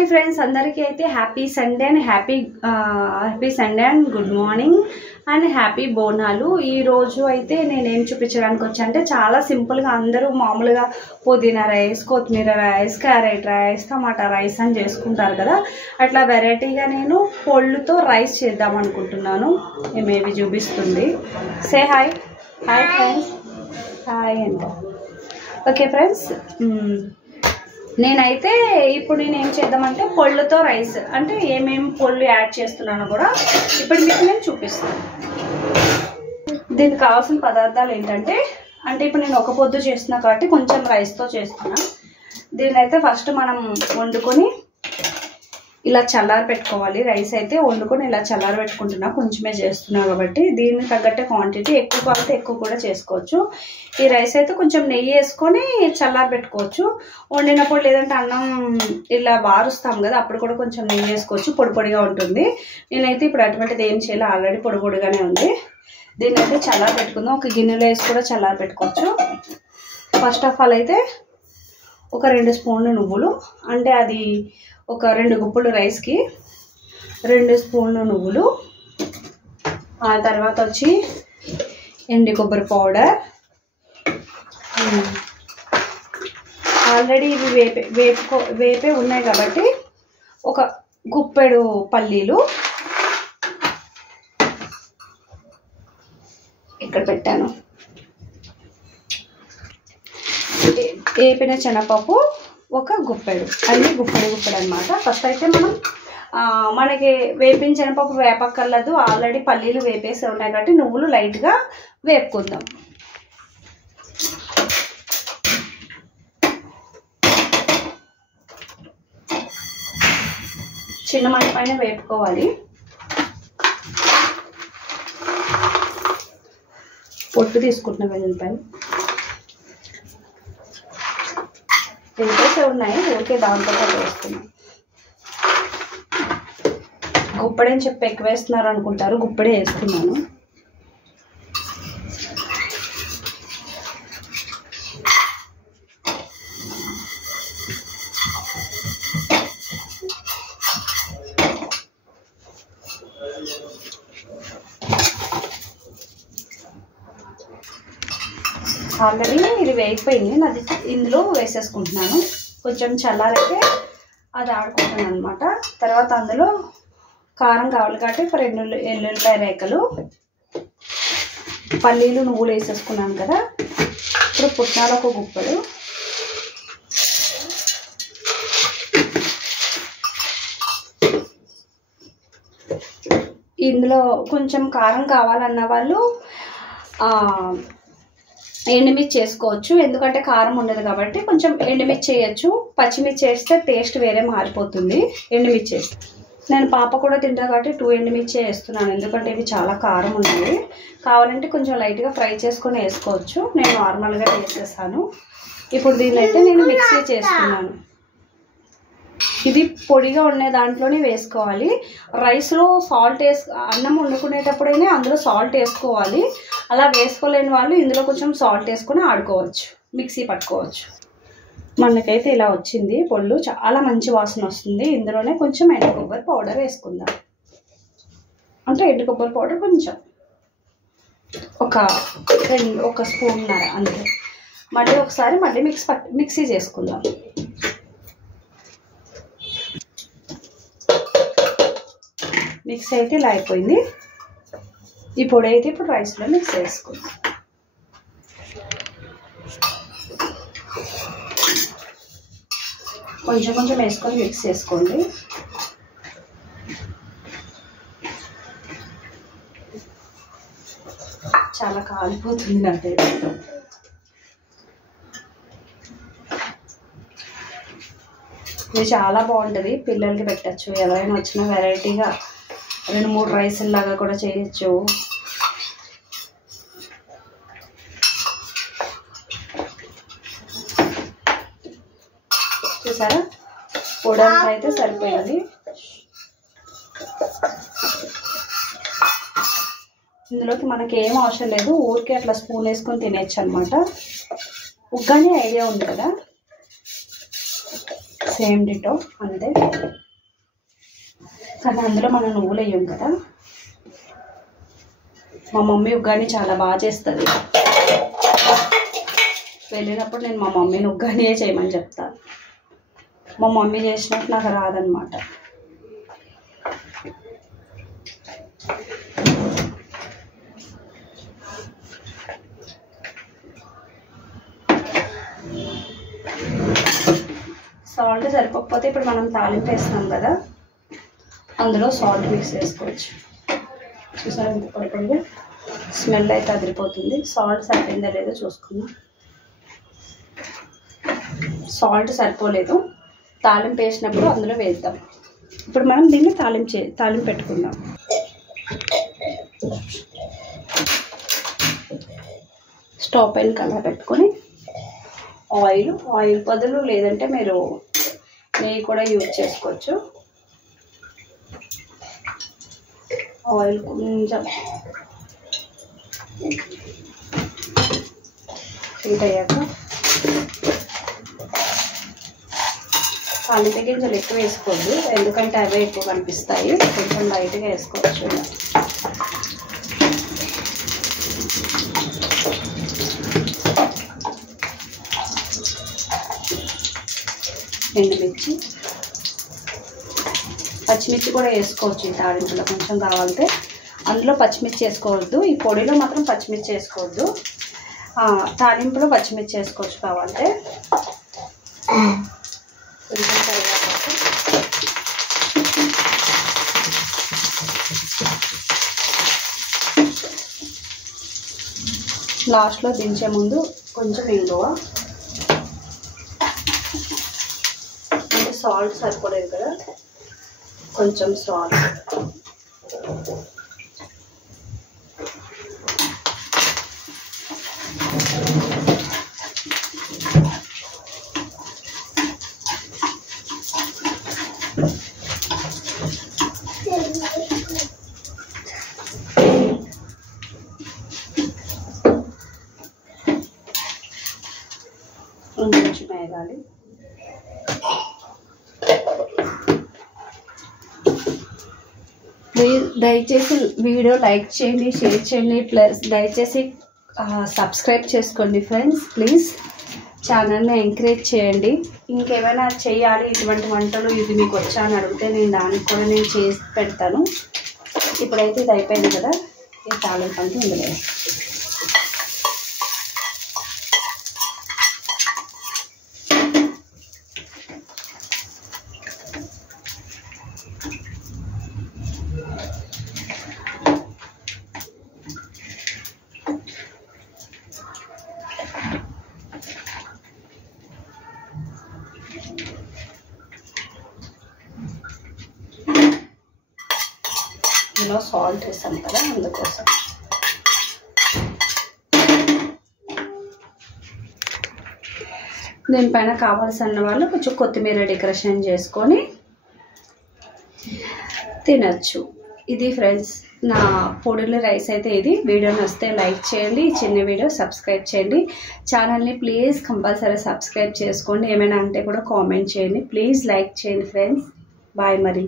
Hi friends, అందరికీ అయితే happy Sunday and happy Sunday and good morning and happy Bonalu. ఈ రోజు అయితే నేనేం చూపించడానికి వచ్చా అంటే చాలా సింపుల్గా అందరూ మామూలుగా పుదీనా రైస్, కొత్తిమీర రైస్, క్యారెట్ రైస్, టమాటా రైస్ అని చేసుకుంటారు కదా. అట్లా వెరైటీగా నేను పొళ్ళుతో రైస్ చేద్దాం అనుకుంటున్నాను. మేబీ చూపిస్తుంది. Say hi. Hi friends. Hi అంట. ఓకే ఫ్రెండ్స్, నేనైతే ఇప్పుడు నేను ఏం చేద్దామంటే పొళ్ళుతో రైస్ అంటే ఏమేమి పొళ్ళు యాడ్ చేస్తున్నానో కూడా ఇప్పుడు మీకు నేను చూపిస్తాను. దీనికి కావాల్సిన పదార్థాలు ఏంటంటే ఇప్పుడు నేను ఒక పొద్దు చేస్తున్నా కాబట్టి కొంచెం రైస్తో చేస్తున్నా. దీన్ని అయితే ఫస్ట్ మనం వండుకొని ఇలా చల్లారి పెట్టుకోవాలి. రైస్ అయితే వండుకొని ఇలా చల్లారి పెట్టుకుంటున్నా, కొంచెమే చేస్తున్నా కాబట్టి దీనికి తగ్గట్టే క్వాంటిటీ ఎక్కువ కావాలంటే ఎక్కువ కూడా చేసుకోవచ్చు. ఈ రైస్ అయితే కొంచెం నెయ్యి వేసుకొని చల్లారి పెట్టుకోవచ్చు వండినప్పుడు, లేదంటే అన్నం ఇలా వారుస్తాం కదా అప్పుడు కూడా కొంచెం నెయ్యి వేసుకోవచ్చు, పొడి పొడిగా ఉంటుంది. నేనైతే ఇప్పుడు అటువంటిది ఏం చేయాలి, ఆల్రెడీ పొడి పొడిగానే ఉంది. దీన్ని అయితే చల్లారి పెట్టుకుందాం. ఒక గిన్నెలో వేసి కూడా చల్లారి పెట్టుకోవచ్చు. ఫస్ట్ ఆఫ్ ఆల్ అయితే ఒక 2 స్పూన్లు నువ్వులు, అంటే అది ఒక 2 గుప్పులు రైస్కి 2 స్పూన్లు నువ్వులు. ఆ తర్వాత వచ్చి ఎండు కొబ్బరి పౌడర్. ఆల్రెడీ ఇవి వేపే ఉన్నాయి కాబట్టి ఒక గుప్పెడు పల్లీలు ఇక్కడ పెట్టాను. వేపిన శనగపప్పు ఒక గుప్పెడు, అన్ని గుప్పెడు అనమాట. ఫస్ట్ అయితే మనకి వేపిన శనగపప్పు వేపక్కర్లేదు, ఆల్రెడీ పల్లీలు వేపేసి ఉన్నాయి కాబట్టి నువ్వులు లైట్గా వేపుకుందాం. చిన్న మంట పైన వేపుకోవాలి. పొట్టు తీసుకుంటున్న వెల్లుల్లిపాయలు వేపేసే ఉన్నాయి, ఓకే దాంతో పాటు వేస్తున్నాం. గుప్పెడని చెప్పి ఎక్కువ వేస్తున్నారు అనుకుంటారు, గుప్పెడే వేస్తున్నాను. ఆల్రెడీ ఇది వేగిపోయింది, నాది ఇందులో వేసేసుకుంటున్నాను. కొంచెం చల్లారైతే అది ఆడుకుంటాను అనమాట. తర్వాత అందులో కారం కావాలి కాబట్టి 2 ఎల్లుల్లిపాయ రేఖలు, పల్లీలు, నువ్వులు వేసేసుకున్నాను కదా. ఇప్పుడు పుట్నాలు ఒక గుప్పడు, ఇందులో కొంచెం కారం కావాలన్న వాళ్ళు ఎండుమిర్చి చేసుకోవచ్చు, ఎందుకంటే కారం ఉండదు కాబట్టి కొంచెం ఎండుమిర్చి చేయొచ్చు. పచ్చిమిర్చి వేస్తే టేస్ట్ వేరే మారిపోతుంది ఎండుమిర్చి వేస్తే. నేను పాప కూడా తింటా కాబట్టి 2 ఎండుమిర్చి వేస్తున్నాను, ఎందుకంటే ఇవి చాలా కారం ఉన్నాయి. కావాలంటే కొంచెం లైట్గా ఫ్రై చేసుకొని వేసుకోవచ్చు, నేను నార్మల్గా వేసేసాను. ఇప్పుడు దీన్ని అయితే నేను మిక్సీ చేసుకున్నాను. ఇది పొడిగా ఉండే దాంట్లోనే వేసుకోవాలి. రైస్లో సాల్ట్ అన్నం వండుకునేటప్పుడైనా అందులో సాల్ట్ వేసుకోవాలి. అలా వేసుకోలేని వాళ్ళు ఇందులో కొంచెం సాల్ట్ వేసుకొని ఆడుకోవచ్చు, మిక్సీ పట్టుకోవచ్చు. మనకైతే ఇలా వచ్చింది పొళ్ళు, చాలా మంచి వాసన వస్తుంది. ఇందులోనే కొంచెం ఎండు కొబ్బరి పౌడర్ వేసుకుందాం. అంటే ఎండు కొబ్బరి పౌడర్ కొంచెం ఒక స్పూన్నర అంతే. మళ్ళీ ఒకసారి మిక్సీ చేసుకుందాం. మిక్స్ అయితే ఇలా అయిపోయింది. ఈ పొడి అయితే ఇప్పుడు రైస్లో మిక్స్ చేసుకుందాం. కొంచెం కొంచెం వేసుకొని మిక్స్ చేసుకోండి. చాలా కాలిపోతుంది నాకైతే. ఇది చాలా బాగుంటుంది, పిల్లలకి పెట్టచ్చు. ఎవరైనా వచ్చినా వెరైటీగా 2-3 రైసుల్లాగా కూడా చేయొచ్చు. చూసారా, పొడంతా అయితే సరిపోయింది. ఇందులోకి మనకి ఏం అవసరం లేదు, ఊరికే అట్లా స్పూన్ వేసుకొని తినేచ్చు అనమాట. ఉగ్గాని ఐడియా ఉంది కదా, సేమ్ డిటో అంతే. కానీ అందులో మనం నువ్వులు వేయం కదా. మా మమ్మీ ఉగ్గాని చాలా బాగా చేస్తుంది. వెళ్ళినప్పుడు నేను మా మమ్మీని ఉగ్గానియే చేయమని చెప్తాను. మా మమ్మీ చేసినట్టు నాకు రాదనమాట. సాల్ట్ సరిపోకపోతే ఇప్పుడు మనం తాలింపు వేస్తాం కదా, అందులో సాల్ట్ మిక్స్ చేసుకోవచ్చు. చూసారా ఎంత పడుతుంది, స్మెల్ అయితే అదిరిపోతుంది. సాల్ట్ సరిపోయిందా లేదో చూసుకుందాం. సాల్ట్ సరిపోలేదు, తాలింపు వేసినప్పుడు అందులో వేద్దాం. ఇప్పుడు మనం దీన్ని తాలింపు పెట్టుకుందాం. స్టవ్ పైన కలర్ పెట్టుకొని ఆయిల్ బదులు లేదంటే మీరు నెయ్యి కూడా యూజ్ చేసుకోవచ్చు. ఆయిల్ కొంచెం హీట్ అయ్యాక తాలింపు గింజలు ఎక్కువ వేసుకోవద్దు, ఎందుకంటే అవే ఎక్కువ కనిపిస్తాయి. కొంచెం లైట్గా వేసుకోవచ్చు. ఎండుమిర్చి, పచ్చిమిర్చి కూడా వేసుకోవచ్చు. ఈ తాలింపులో కొంచెం కావాలంటే అందులో పచ్చిమిర్చి వేసుకోవద్దు, ఈ పొడిలో మాత్రం పచ్చిమిర్చి వేసుకోవద్దు. తాలింపులో పచ్చిమిర్చి వేసుకోవచ్చు కావాలంటే. కొంచెం కరివేపాకు, లాస్ట్లో దించే ముందు కొంచెం ఇంగువ. సాల్ట్ సరిపోలేదు కదా, కొంచెం సాల్ట్. కొంచెం వేగాలి. దయచేసి వీడియో లైక్ చేయండి, షేర్ చేయండి, ప్లస్ దయచేసి సబ్స్క్రైబ్ చేసుకోండి ఫ్రెండ్స్. ప్లీజ్ ఛానల్ని ఎంకరేజ్ చేయండి. ఇంకేమైనా చేయాలి ఇటువంటి వంటలు, ఇది మీకు వచ్చా అని అడిగితే నేను దానికి కూడా నేను చేసి పెడతాను. ఇప్పుడైతే ఇది అయిపోయింది కదా, ఈ తాలింపు అంతా ఇందులో సాల్ట్ వేసాం కదా, అందుకోసం. దీనిపైన కావాల్సిన వాళ్ళు కొంచెం కొత్తిమీర డెకరేషన్ చేసుకొని తినచ్చు. ఇది ఫ్రెండ్స్ నా పొడుల రైస్ అయితే ఇది. వీడియో నచ్చితే లైక్ చేయండి, చిన్న వీడియో సబ్స్క్రైబ్ చేయండి. ఛానల్ని ప్లీజ్ కంపల్సరీ సబ్స్క్రైబ్ చేసుకోండి. ఏమైనా అంటే కూడా కామెంట్ చేయండి. ప్లీజ్ లైక్ చేయండి ఫ్రెండ్స్. బాయ్ మరి.